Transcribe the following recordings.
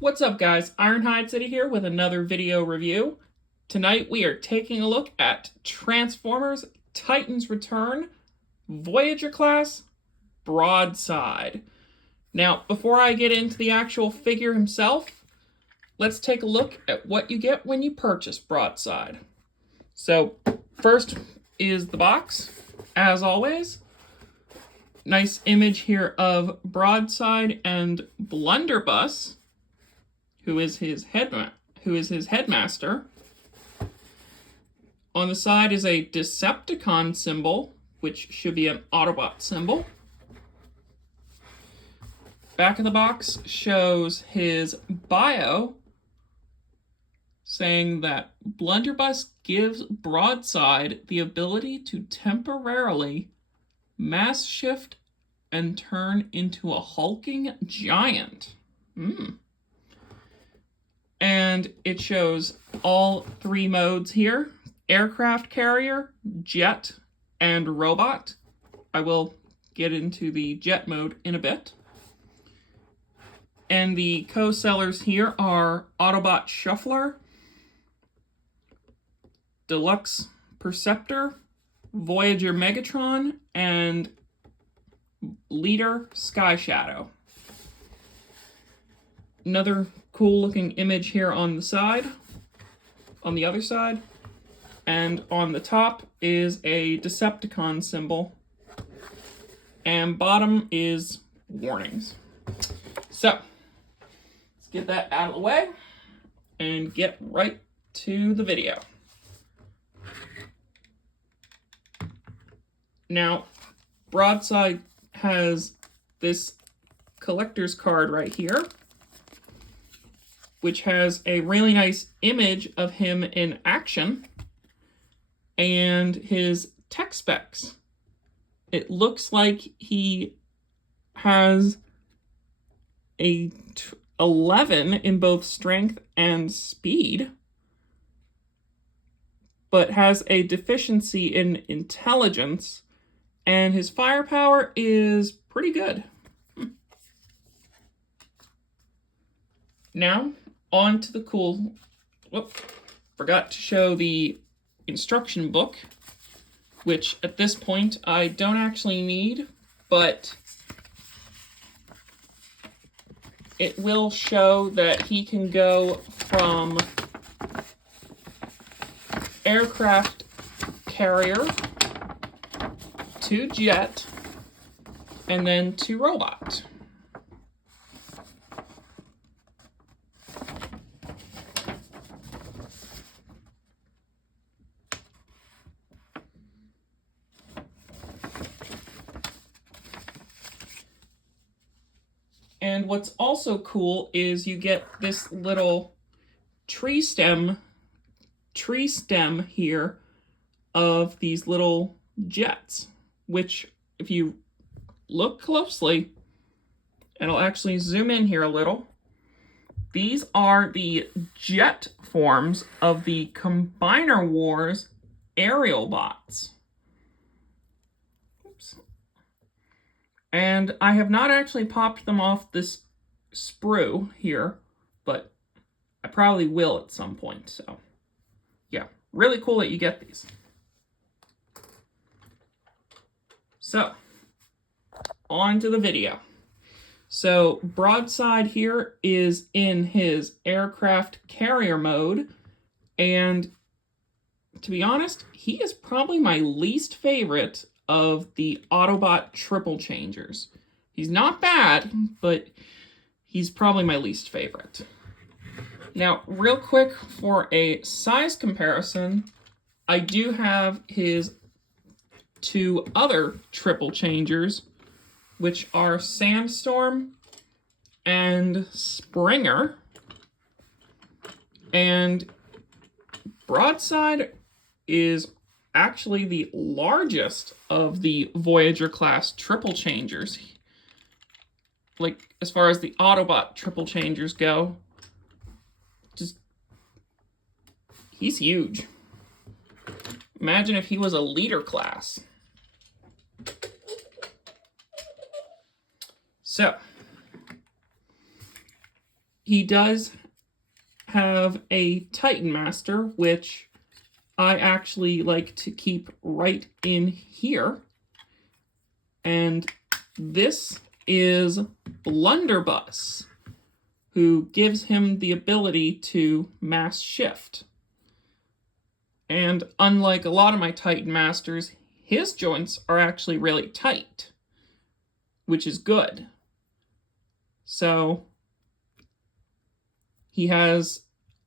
What's up guys, Ironhide City here with another video review. Tonight we are taking a look at Transformers Titans Return Voyager class Broadside. Now, before I get into the actual figure himself, let's take a look at what you get when you purchase Broadside. So, first is the box, as always. Nice image here of Broadside and Blunderbuss, who is his headmaster. On the side is a Decepticon symbol, which should be an Autobot symbol. Back of the box shows his bio, saying that Blunderbuss gives Broadside the ability to temporarily mass shift and turn into a hulking giant. And it shows all three modes here: aircraft carrier, jet, and robot. I will get into the jet mode in a bit. And the co-sellers here are Autobot Shuffler, Deluxe Perceptor, Voyager Megatron, and Leader Sky Shadow. Another cool looking image here on the side, on the other side, and on the top is a Decepticon symbol, and bottom is warnings. So, let's get that out of the way and get right to the video. Now, Broadside has this collector's card right here, which has a really nice image of him in action and his tech specs. It looks like he has a 11 in both strength and speed, but has a deficiency in intelligence, and his firepower is pretty good. Now, on to the cool... forgot to show the instruction book, which at this point I don't actually need, but it will show that he can go from aircraft carrier to jet and then to robot. And what's also cool is you get this little tree stem here of these little jets, which if you look closely, and I'll actually zoom in here a little, these are the jet forms of the Combiner Wars aerial bots. And I have not actually popped them off this sprue here, but I probably will at some point. So, yeah, really cool that you get these. So, on to the video. So, Broadside here is in his aircraft carrier mode, and to be honest, he is probably my least favorite of the Autobot triple changers. He's not bad, but he's probably my least favorite. Now, real quick, for a size comparison, I do have his two other triple changers, which are Sandstorm and Springer. And Broadside is actually the largest of the Voyager class triple changers. Like, as far as the Autobot triple changers go, he's huge. Imagine if he was a leader class. So, he does have a Titan Master, which I actually like to keep right in here. And this is Blunderbuss, who gives him the ability to mass shift. And unlike a lot of my Titan Masters, his joints are actually really tight, which is good. So he has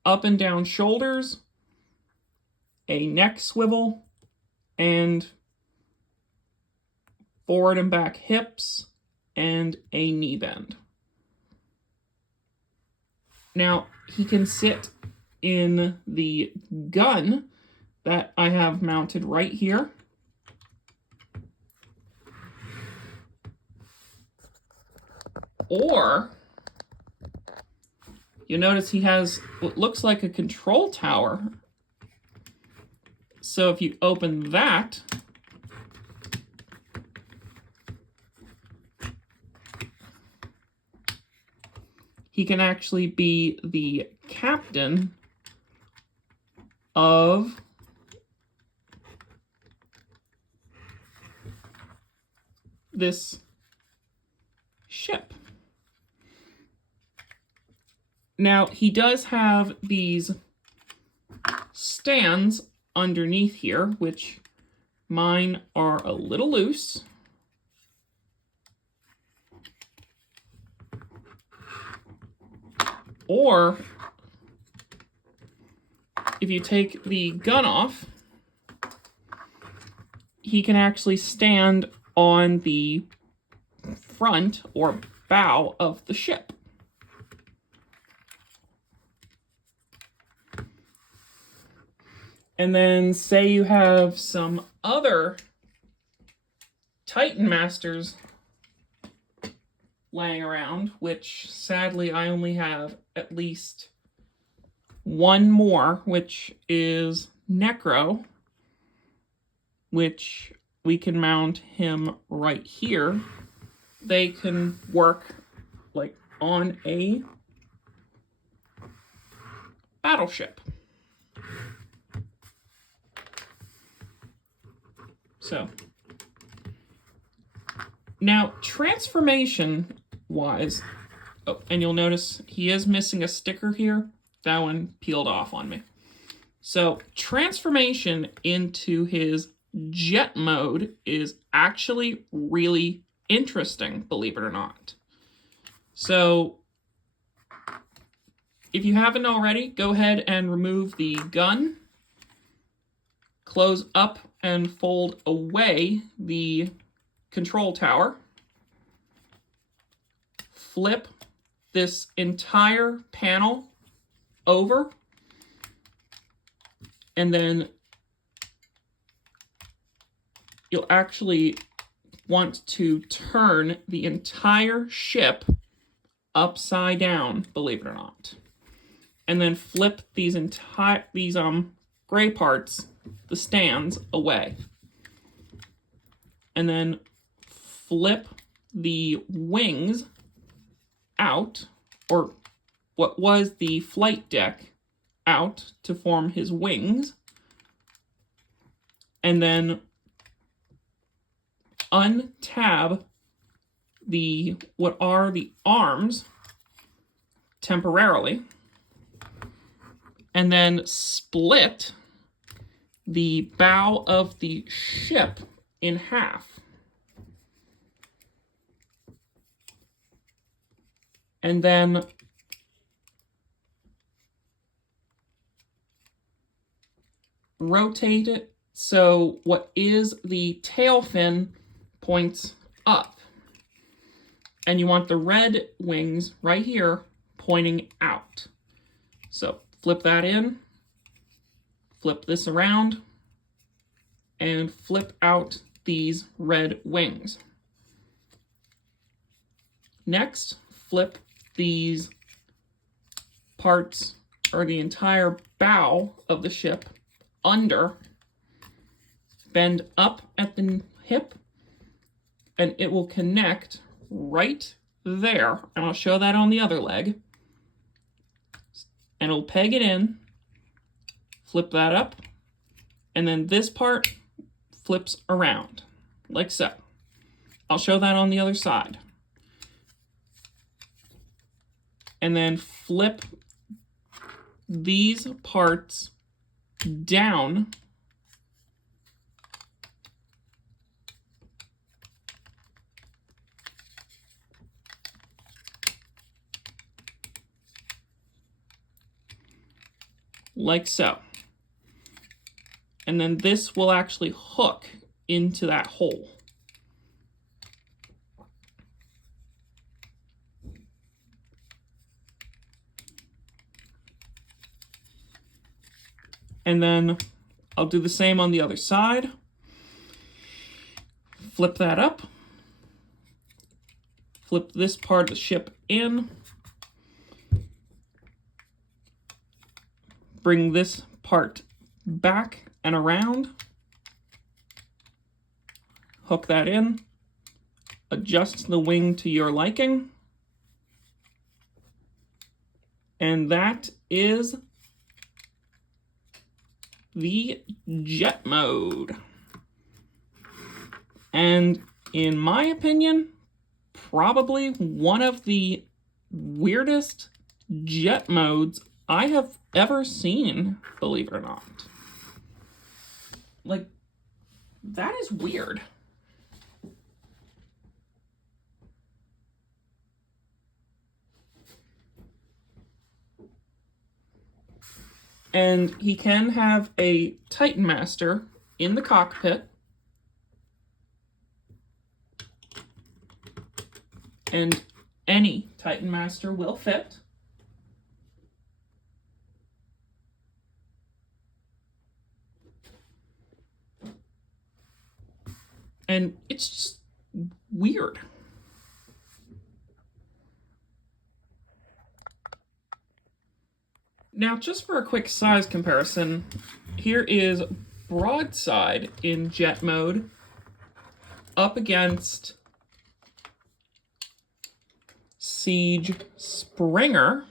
up and down shoulders, a neck swivel, and forward and back hips, and a knee bend. Now, he can sit in the gun that I have mounted right here. Or, you notice he has what looks like a control tower. So if you open that, he can actually be the captain of this ship. Now, he does have these stands underneath here, which mine are a little loose. Or, if you take the gun off, he can actually stand on the front or bow of the ship. And then say you have some other Titan Masters laying around, which sadly I only have at least one more, which is Necro, which we can mount him right here. They can work like on a battleship. So, now transformation-wise, oh, and you'll notice he is missing a sticker here. That one peeled off on me. So, transformation into his jet mode is actually really interesting, believe it or not. So, if you haven't already, go ahead and remove the gun, close up and fold away the control tower, flip this entire panel over, and then you'll actually want to turn the entire ship upside down, believe it or not. And then flip these gray parts, the stands, away. And then flip the wings out, or what was the flight deck out to form his wings. And then untab what are the arms temporarily, and then split the bow of the ship in half. And then rotate it so what is the tail fin points up. And you want the red wings right here pointing out. So flip that in, flip this around, and flip out these red wings. Next, flip these parts, or the entire bow of the ship, under, bend up at the hip, and it will connect right there. And I'll show that on the other leg. and it'll peg it in, flip that up, and then this part flips around, like so. I'll show that on the other side. And then flip these parts down like so. And then this will actually hook into that hole. And then I'll do the same on the other side. Flip that up. Flip this part of the ship in. Bring this part back and around. Hook that in. Adjust the wing to your liking. And that is the jet mode. And in my opinion, probably one of the weirdest jet modes I have ever seen, believe it or not. Like, that is weird. And he can have a Titan Master in the cockpit. And any Titan Master will fit. And it's just weird. Now, just for a quick size comparison, here is Broadside in jet mode up against Siege Springer.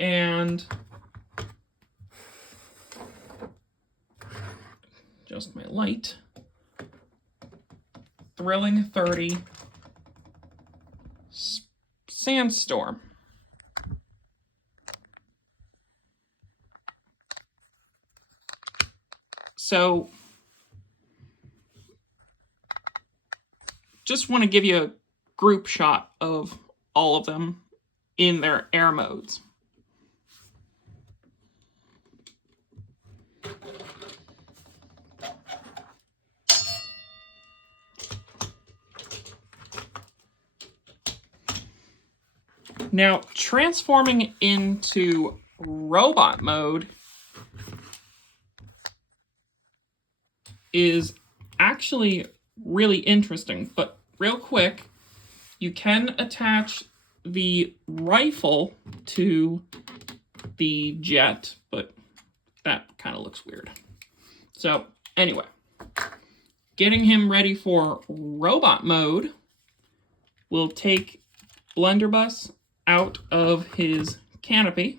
And just my light. Thrilling 30 Sandstorm. So, just want to give you a group shot of all of them in their air modes. Now, transforming into robot mode is actually really interesting, but real quick, you can attach the rifle to the jet, but that kind of looks weird. So, anyway, getting him ready for robot mode, we'll take Blunderbuss out of his canopy.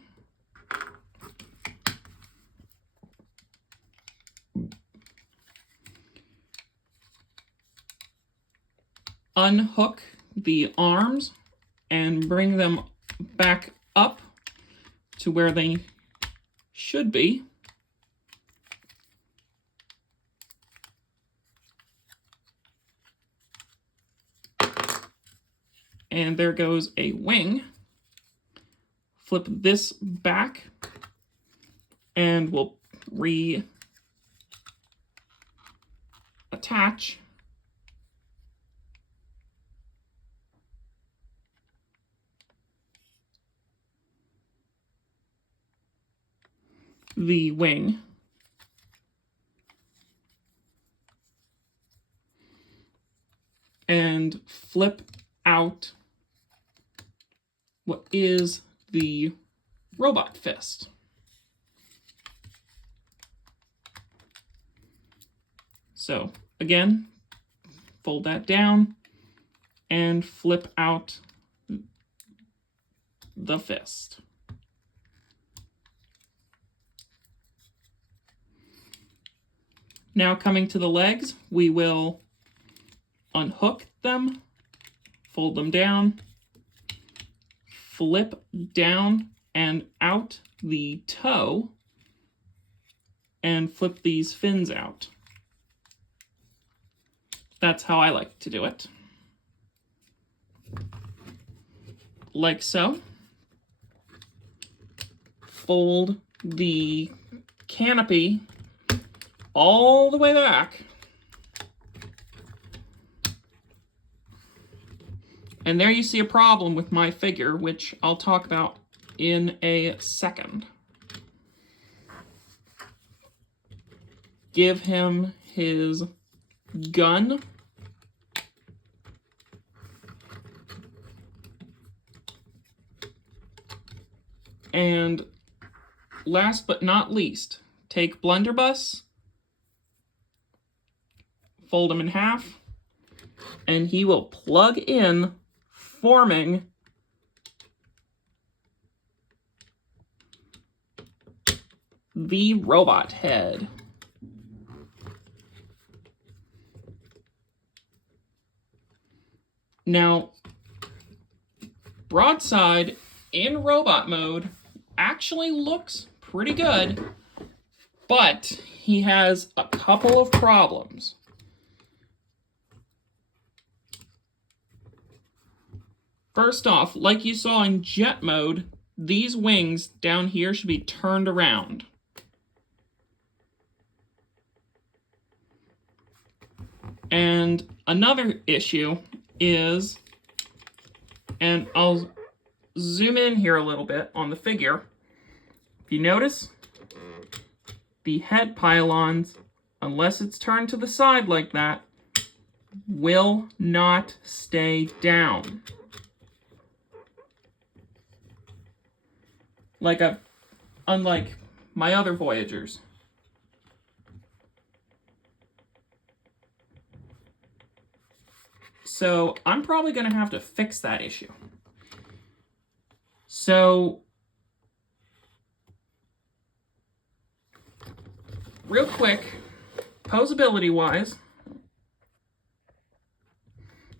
Unhook the arms and bring them back up to where they should be. And there goes a wing. Flip this back and we'll reattach the wing. And flip out what is the robot fist. So again, fold that down, and flip out the fist. Now coming to the legs, we will unhook them, fold them down, flip down and out the toe, and flip these fins out. That's how I like to do it. Like so. Fold the canopy all the way back. And there you see a problem with my figure, which I'll talk about in a second. Give him his gun. And last but not least, take blunderbuss, fold him in half, and he will plug in, forming the robot head. Now, Broadside in robot mode actually looks pretty good, but he has a couple of problems. First off, like you saw in jet mode, these wings down here should be turned around. And another issue is, and I'll zoom in here a little bit on the figure. If you notice, the head pylons, unless it's turned to the side like that, will not stay down. Unlike my other Voyagers. So I'm probably going to have to fix that issue. So, real quick, posability-wise,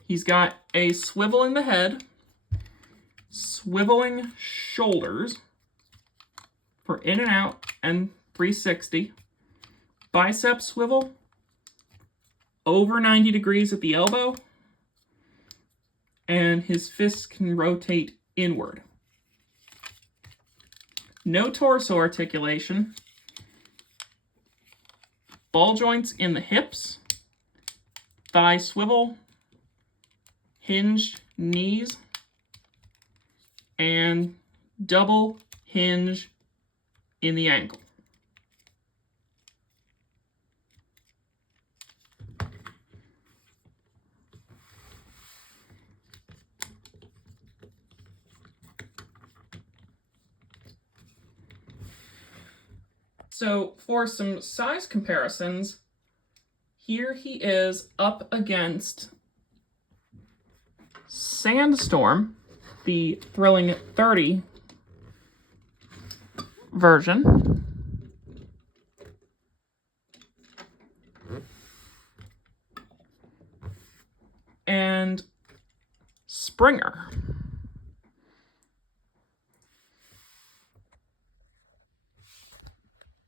he's got a swivel in the head, swiveling shoulders for in and out and 360, bicep swivel, over 90 degrees at the elbow, and his fists can rotate inward. No torso articulation, ball joints in the hips, thigh swivel, hinged knees, and double hinge in the ankle. So for some size comparisons, here he is up against Sandstorm, the Thrilling 30 version. And Springer.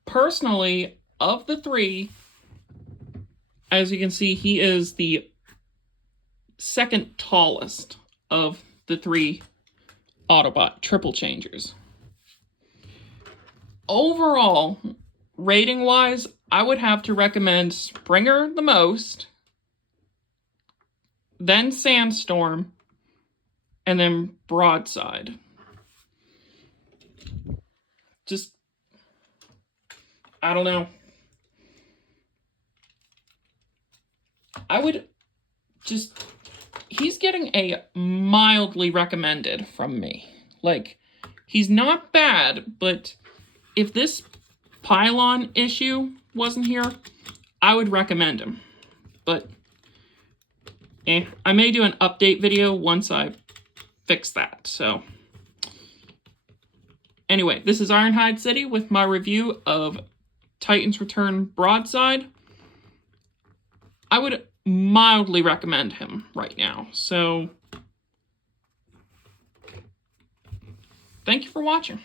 Personally, of the three, as you can see, he is the second tallest of the three Autobot triple changers. Overall, rating-wise, I would have to recommend Springer the most, then Sandstorm, and then Broadside. Just, I don't know. I would just, he's getting a mildly recommended from me. Like, he's not bad, but if this pylon issue wasn't here, I would recommend him. But I may do an update video once I fix that, so. Anyway, this is Ironhide City with my review of Titan's Return Broadside. I would mildly recommend him right now, so thank you for watching.